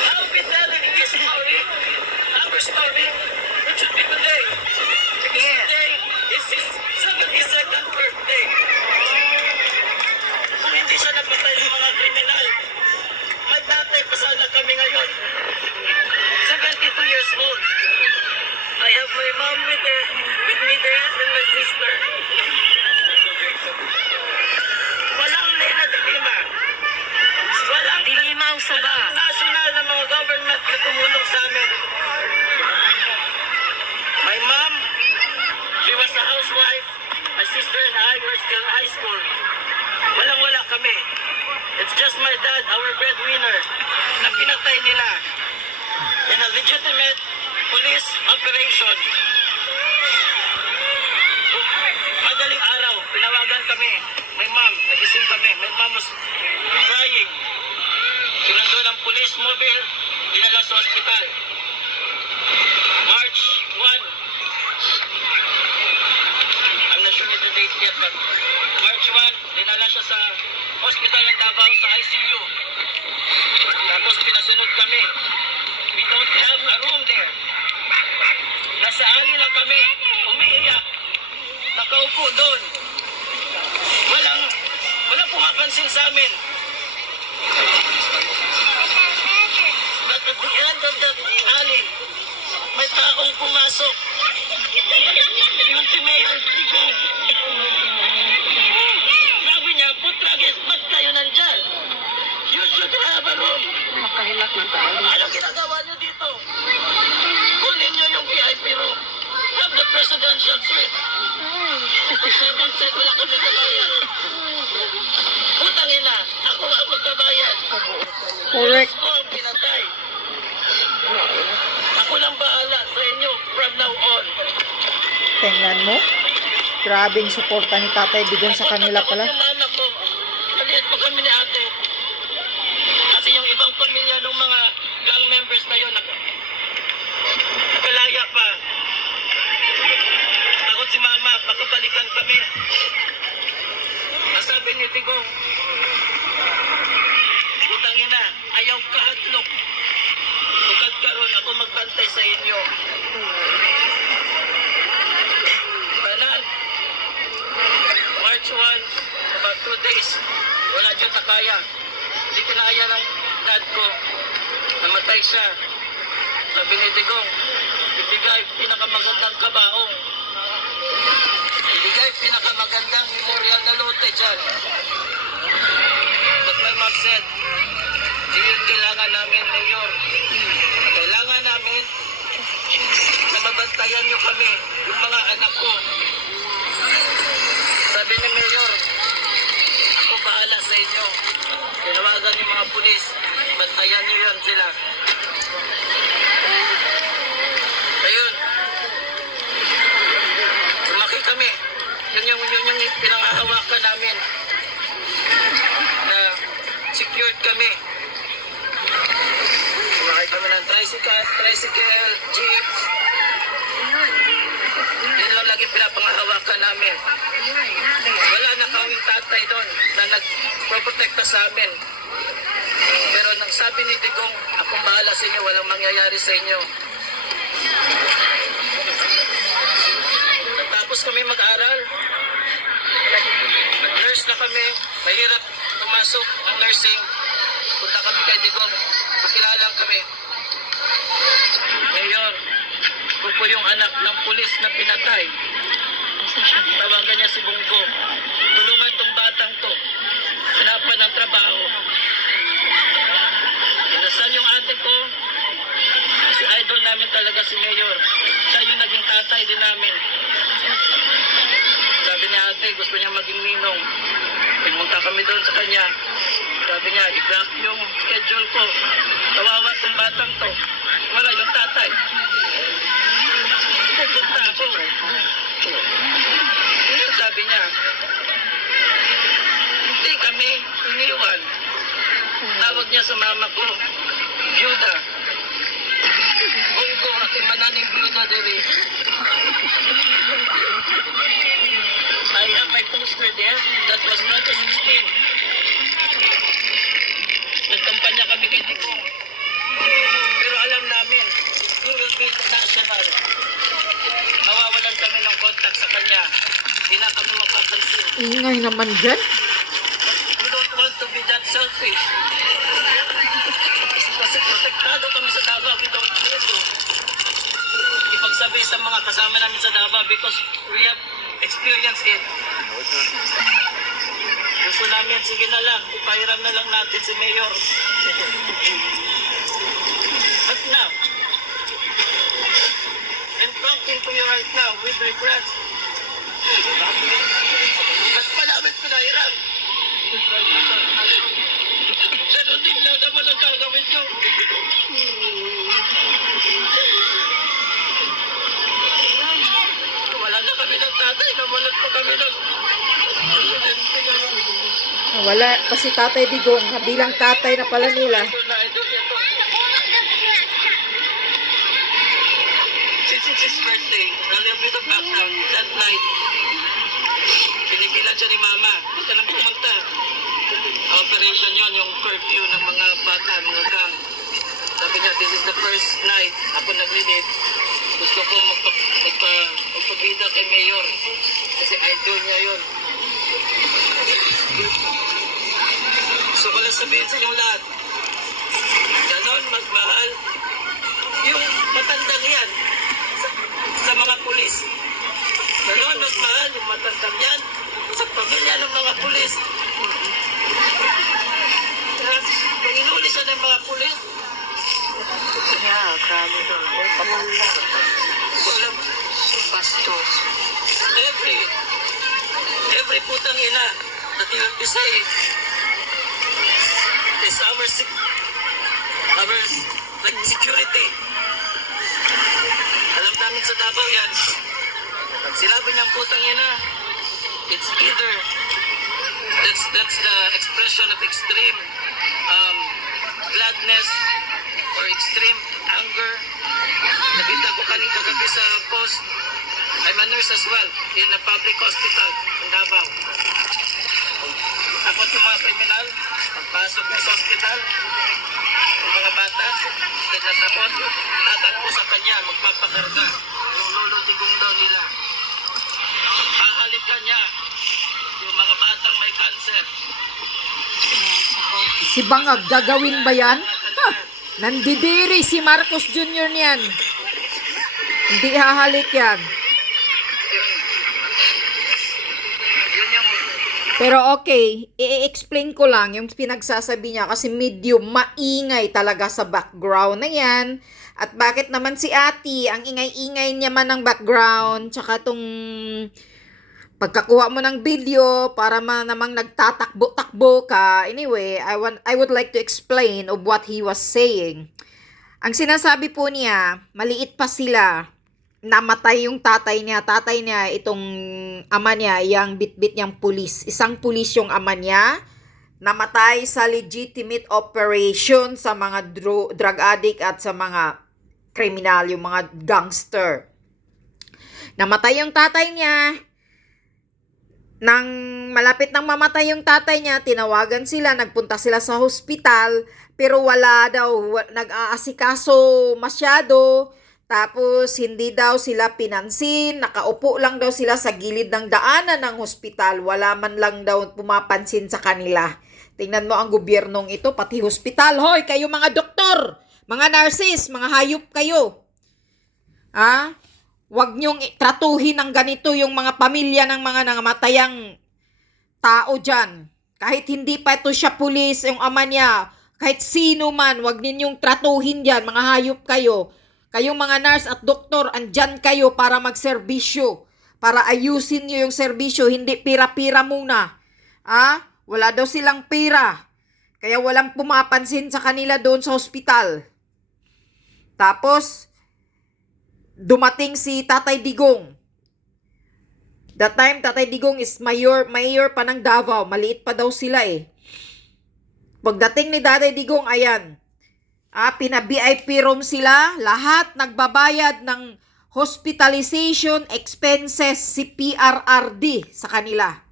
I'll be telling this story, our story, it should be today. Because today is his 72nd birthday. Kung hindi siya napatay ng mga kriminal, may tatay pa sana kami ngayon. 72 years old. I have my mom with me there and my sister. Walang Lena de Lima. Walang national na mga government na tumulong sa amin. My mom, she was a housewife. My sister and I were still in high school. Walang-wala kami. It's just my dad, our breadwinner, na pinatay nila in a legitimate police operation. Madaling araw, pinawagan kami. My mom, nagising kami. My mom was crying. Sinundo ng police mobile, dinala sa hospital. March 1. I'm not sure the date yet, but March 1, dinala siya sa hospital ng Davao sa ICU. Tapos pinasunod kami. We don't have a room there. Nasa ali lang kami. Umiiyak. Nakaupo doon. Walang pumapansin sa amin. But at the end of that alley, may taong pumasok. Yung si Mayor Digong. Sabi niya, Putragis, ba't kayo nandyan? You should have a room. Makahilak ng tao. Anong ginagawa niyo dito? Kunin niyo yung VIP room. Have the presidential suite. President said, wala kami kabayan. Putangin na, ako ang magkabayan. Correct. Ako ang pinatay. Ako lang bahala sa inyo from now on. Tingnan mo. Grabing suporta ni Tatay Digong sa kanila pala. Yung anak ko, maliit pa kami ni ate. Kasi yung ibang pamilya ng mga gang members na yun, nakalaya pa. Takot si mama, pakabalikan kami. Nasabi ni Digong, utangin na, ayaw kahatlok. Tukad karon ako magbantay sa inyo. Tanan, March 1, about 2 days, wala dyan na kaya. Hindi kinaya ng dad ko. Namatay siya. Sabi ni Digong, ibigay pinakamagandang kabaong. Ibigay pinakamagandang memorial na lote dyan. But my mom said, yun kailangan namin, Mayor. Kailangan namin na mabantayan nyo kami, yung mga anak ko. Sabi ni Mayor, ako bahala sa inyo. Tinawagan yung mga pulis, bantayan nyo yan sila. Ayun. Lumaki kami. Yun yung pinangahawakan namin na secured kami. Sumakay kami ng tricycle, jeep. Yun lang lagi pinapangahawakan namin. Wala na kaming tatay doon na nagproprotekta sa amin. Pero nang sabi ni Digong, akong bahala sa inyo, walang mangyayari sa inyo. Tapos kami mag-aral. Nurse na kami. Mahirap pumasok ang nursing. Punta kami kay Digong. Makilalang kami. Mayor, kung po yung anak ng pulis na pinatay, tawagan niya si Bungko. Tulungan tong batang to. Hanapan ng trabaho. Inasal yung ate ko. Si idol namin talaga si Mayor. Siya yung naging tatay din namin. Sabi niya ate, gusto niya maging ninong. Pumunta kami doon sa kanya. Sabi niya, i-block yung schedule ko. Kawawa tong batang to. Wala yung tatay. Pupunta ako. Yun sabi niya. Hindi kami iniwan. Tawag niya sa mama ko. Byuda. Bungko, aking mananing byuda diri. I have my poster there. That was 2016. Nagkampanya kami kay Digong. ingay naman dyan. We don't want to be that selfish. Kasi protektado kami sa Davao. We don't need to ipagsabi sa mga kasama namin sa Davao because we have experienced it. Gusto namin, sige na lang, ipahiram na lang natin si Mayor. But now, I'm talking to you right now with regret. Ba't pa namin pinahiram? Ganun din lang naman ang gagawin nyo. Wala na kami ng tatay, nawalan pa kami ng presidente ngayon. Wala pa si Tatay Digong. Bilang tatay na pala nila. Ito na, ito. Since it's his birthday, a little bit of background, that night, pinipilan siya ni Mama. Hindi ka lang pumunta. Operation yon, yung curfew ng mga bata, mga gang. Sabi niya, this is the first night ako naglilid. Gusto ko magpabida kay Mayor. Kasi idol niya yun. Gusto ko lang sabihin sa inyo lahat. Ganon, magmahal. Yung matandang yan sa mga pulis. Ganon, magmahal yung matandang yan sa pamilya ng mga pulis. Pag inuli siya ng mga pulis, grabe doon. Wala. Bastos. Every putang ina that you have to say is our security. Alam namin sa Davao yan. Pag sinabi niyang putang ina, it's either that's the expression of extreme gladness or extreme anger. Nakita ko kanina kagabi sa post. I'm a nurse as well in a public hospital in Davao. Takot ng mga kriminal, pagpasok na sa hospital, yung mga bata, tinatakot, tatakbo sa kanya, magpapakarga. Yung lolo Digong daw nila. Hahalikan niya yung mga batang may cancer. Si Bangag, gagawin ba yan? Nandidiri si Marcos Jr. niyan. Hindi hahalik yan. Yun yung Pero okay, i-explain ko lang yung pinagsasabi niya kasi medyo maingay talaga sa background na yan. At bakit naman si Ate, ang ingay-ingay niya man ng background, tsaka tong pagkakuha mo ng video para namang nagtatakbo-takbo ka. Anyway, I would like to explain of what he was saying. Ang sinasabi po niya, maliit pa sila, namatay yung tatay niya. Tatay niya, itong ama niya, yung bitbit niyang pulis. Isang pulis yung ama niya, namatay sa legitimate operation sa mga drug addict at sa mga kriminal, yung mga gangster. Namatay yung tatay niya. Nang malapit nang mamatay yung tatay niya, tinawagan sila, nagpunta sila sa hospital, pero wala daw, nag-aasikaso masyado, tapos hindi daw sila pinansin, nakaupo lang daw sila sa gilid ng daanan ng hospital, wala man lang daw pumapansin sa kanila. Tingnan mo ang gobyernong ito, pati hospital, hoy, kayo mga doktor, mga nurses, mga hayop kayo. Ha? Huwag niyong tratuhin ng ganito yung mga pamilya ng mga nangamatayang tao dyan. Kahit hindi pa ito siya pulis, yung ama niya, kahit sino man, huwag ninyong tratuhin dyan, mga hayop kayo. Kayong mga nurse at doktor, andyan kayo para magserbisyo. Para ayusin niyo yung serbisyo, hindi pira-pira muna. Wala daw silang pira. Kaya walang pumapansin sa kanila doon sa hospital. Tapos, dumating si Tatay Digong. That time, Tatay Digong is mayor pa ng Davao. Maliit pa daw sila eh. Pagdating ni Tatay Digong, ayan. Pina-VIP room sila. Lahat nagbabayad ng hospitalization expenses si PRRD sa kanila.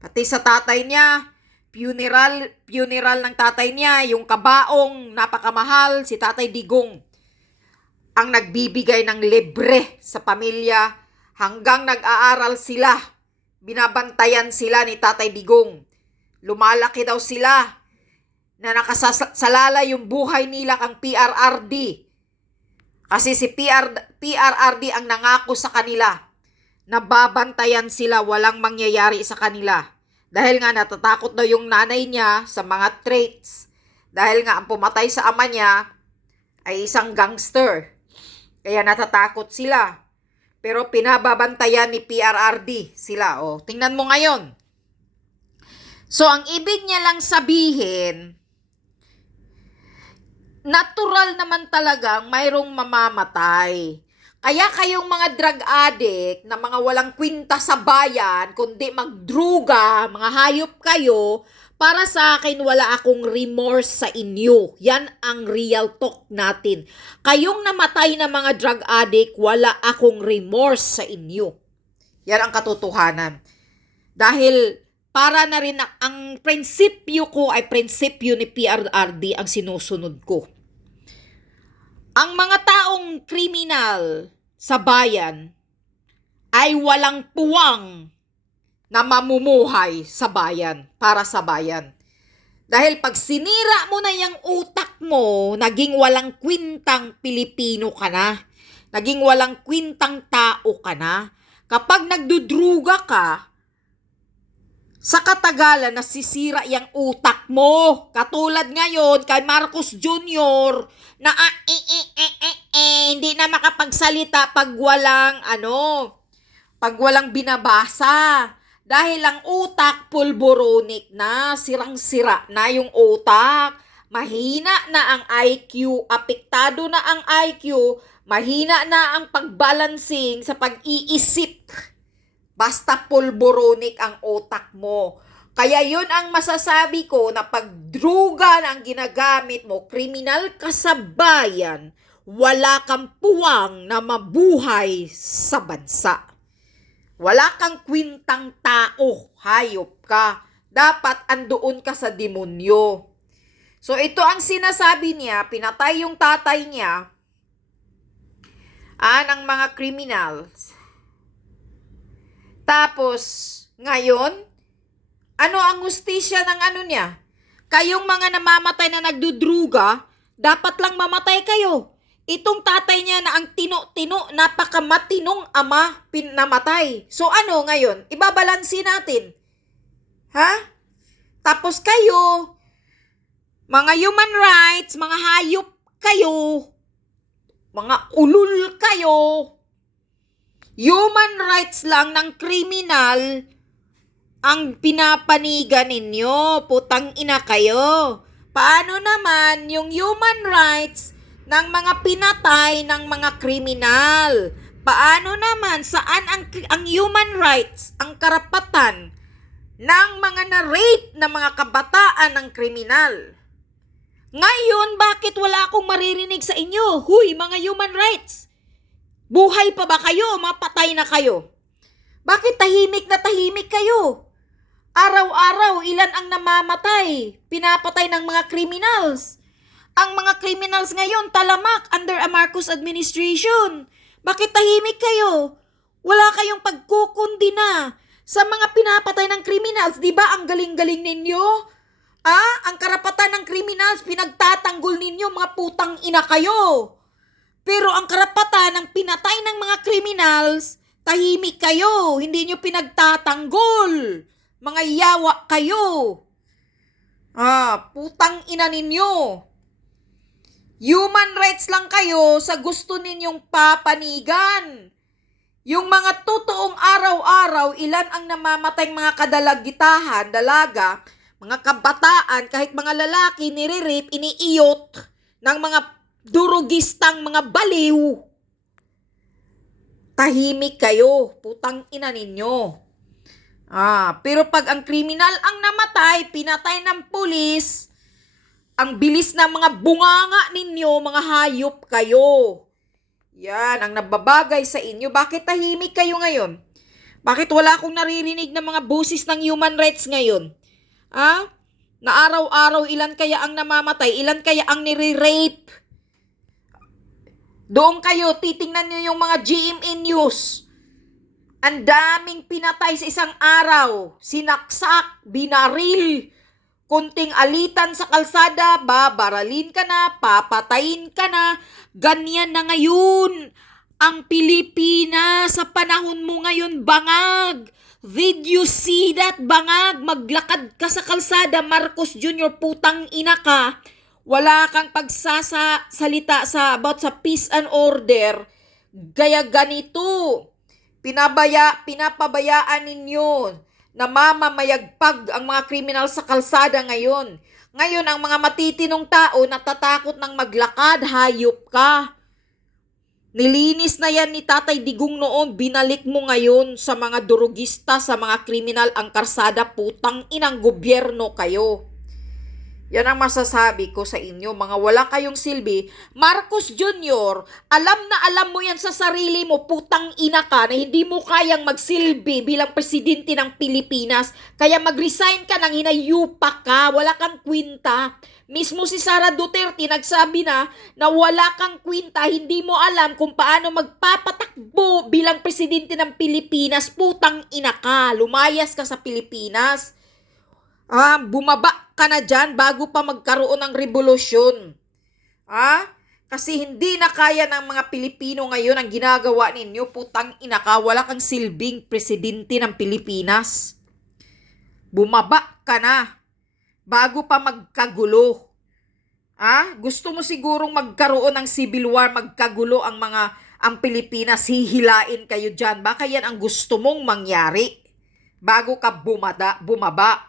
Pati sa tatay niya, funeral ng tatay niya, yung kabaong napakamahal, si Tatay Digong ang nagbibigay ng libre sa pamilya hanggang nag-aaral sila. binabantayan sila ni Tatay Digong. Lumalaki daw sila na nakasalalay yung buhay nila kang PRRD. Kasi si PRRD ang nangako sa kanila na babantayan sila, walang mangyayari sa kanila. Dahil nga natatakot daw yung nanay niya sa mga traits. Dahil nga ang pumatay sa ama niya ay isang gangster. Kaya natatakot sila. Pero pinababantayan ni PRRD sila. O, tingnan mo ngayon. So, ang ibig niya lang sabihin, natural naman talagang mayroong mamamatay. Kaya kayong mga drug addict na mga walang kwinta sa bayan, kundi magdruga, mga hayop kayo, para sa akin wala akong remorse sa inyo. Yan ang real talk natin. Kayong namatay na mga drug addict, wala akong remorse sa inyo. Yan ang katotohanan. Dahil para na rin ang prinsipyo ko ay prinsipyo ni PRRD ang sinusunod ko. Ang mga taong kriminal sa bayan ay walang puwang na mamumuhay sa bayan, para sa bayan. Dahil pag sinira mo na yung utak mo, naging walang kwintang Pilipino ka na. Naging walang kwintang tao ka na. Kapag nagdudruga ka, sa katagalan, nasisira yung utak mo. Katulad ngayon kay Marcos Jr. na hindi na makapagsalita pag walang binabasa. Dahil ang utak pulboronic na, sirang-sira na yung utak. Mahina na ang IQ, apektado na ang IQ, mahina na ang pagbalancing sa pag-iisip. Basta pulboronic ang utak mo. Kaya yun ang masasabi ko na pag druga na ang ginagamit mo, kriminal ka sa bayan, wala kang puwang na mabuhay sa bansa. Wala kang kwintang tao, hayop ka. Dapat andoon ka sa demonyo. So ito ang sinasabi niya, pinatay yung tatay niya, ng mga criminals. Tapos, ngayon, ano ang hustisya ng niya? Kayong mga namamatay na nagdudruga, dapat lang mamatay kayo. Itong tatay niya na ang tino-tino, napakamatinong ama, pinamatay. So ano ngayon? Ibabalansi natin. Ha? Tapos kayo, mga human rights, mga hayop kayo, mga ulul kayo, human rights lang ng kriminal ang pinapanigan ninyo. Putang ina kayo. Paano naman yung human rights ng mga pinatay ng mga kriminal? Paano naman, saan ang human rights, ang karapatan ng mga na-rape na mga kabataan ng kriminal? Ngayon, bakit wala akong maririnig sa inyo? Huy, mga human rights! Buhay pa ba kayo? Mapatay na kayo? Bakit tahimik na tahimik kayo? Araw-araw, ilan ang namamatay? Pinapatay ng mga criminals. Ang mga criminals ngayon, talamak under a Marcos administration. Bakit tahimik kayo? Wala kayong pagkukundina sa mga pinapatay ng criminals. Diba ang galing-galing ninyo? Ang karapatan ng criminals, pinagtatanggol ninyo, mga putang ina kayo. Pero ang karapatan ng pinatay ng mga criminals, tahimik kayo. Hindi nyo pinagtatanggol. Mga yawa kayo. Putang ina ninyo. Human rights lang kayo sa gusto ninyong papanigan. Yung mga totoong araw-araw, ilan ang namamatay mga kadalagitahan, dalaga, mga kabataan, kahit mga lalaki, nire-rape, iniiyot ng mga durugistang mga baliw. Tahimik kayo, putang ina ninyo. Pero pag ang kriminal ang namatay, pinatay ng pulis, ang bilis ng mga bunganga ninyo, mga hayop kayo. Yan, ang nababagay sa inyo. Bakit tahimik kayo ngayon? Bakit wala akong naririnig ng mga boses ng human rights ngayon? Na araw-araw, ilan kaya ang namamatay? Ilan kaya ang nire-rape? Doon kayo, titingnan nyo yung mga GMA News. Ang daming pinatay sa isang araw. Sinaksak, binaril. Kunting alitan sa kalsada, babaralin ka na, papatayin ka na. Ganyan na ngayon ang Pilipinas sa panahon mo ngayon, bangag. Did you see that, bangag? Maglakad ka sa kalsada, Marcos Jr., putang ina ka. Wala kang pagsasalita about sa peace and order. Gaya ganito. Pinapabayaan ninyo na mamamayagpag ang mga kriminal sa kalsada ngayon. Ngayon, ang mga matitinong tao natatakot ng maglakad, hayop ka. Nilinis na yan ni Tatay Digong noon, binalik mo ngayon sa mga durugista, sa mga kriminal ang karsada, putang inang gobyerno kayo. Yan ang masasabi ko sa inyo, mga wala kayong silbi. Marcos Jr., alam mo yan sa sarili mo, putang ina ka, na hindi mo kayang magsilbi bilang presidente ng Pilipinas. Kaya mag-resign ka nang hinayupa ka, wala kang kwinta. Mismo si Sara Duterte nagsabi na wala kang kwinta, hindi mo alam kung paano magpapatakbo bilang presidente ng Pilipinas. Putang ina ka, lumayas ka sa Pilipinas. Bumaba ka na dyan bago pa magkaroon ng revolusyon. Kasi hindi na kaya ng mga Pilipino ngayon ang ginagawa ninyo, putang ina ka, wala kang silbing presidente ng Pilipinas. Bumaba ka na bago pa magkagulo. Gusto mo sigurong magkaroon ng civil war, magkagulo ang Pilipinas, hihilain kayo dyan. Baka yan ang gusto mong mangyari bago ka bumaba.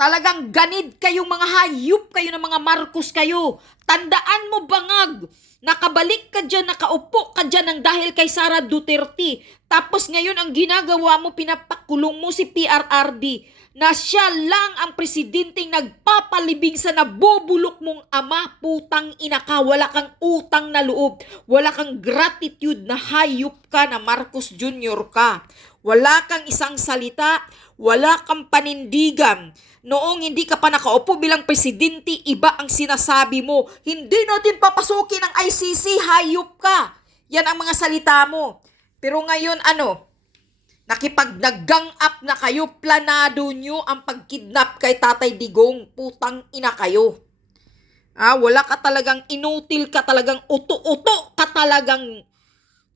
Talagang ganid kayong mga hayop kayo ng mga Marcos kayo. Tandaan mo, bangag, nakabalik ka dyan, nakaupo ka dyan ng dahil kay Sara Duterte. Tapos ngayon ang ginagawa mo, pinapakulong mo si PRRD na siya lang ang presidenteng nagpapalibing sa nabubulok mong ama. Putang ina ka, wala kang utang na loob, wala kang gratitude, na hayop ka, na Marcos Jr. ka. Wala kang isang salita, wala kang panindigan. Noong hindi ka pa nakaupo bilang presidente, iba ang sinasabi mo. Hindi natin papasukin ang ICC, hayop ka. Yan ang mga salita mo. Pero ngayon nag-gang up na kayo, planado nyo ang pagkidnap kay Tatay Digong. Putang ina kayo. Wala ka talagang, inutil ka talagang, uto-uto ka talagang,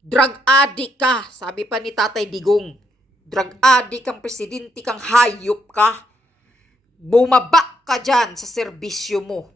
drug addict ka. Sabi pa ni Tatay Digong, drug addict kang presidente, kang hayop ka. Bumaba ka dyan sa serbisyo mo.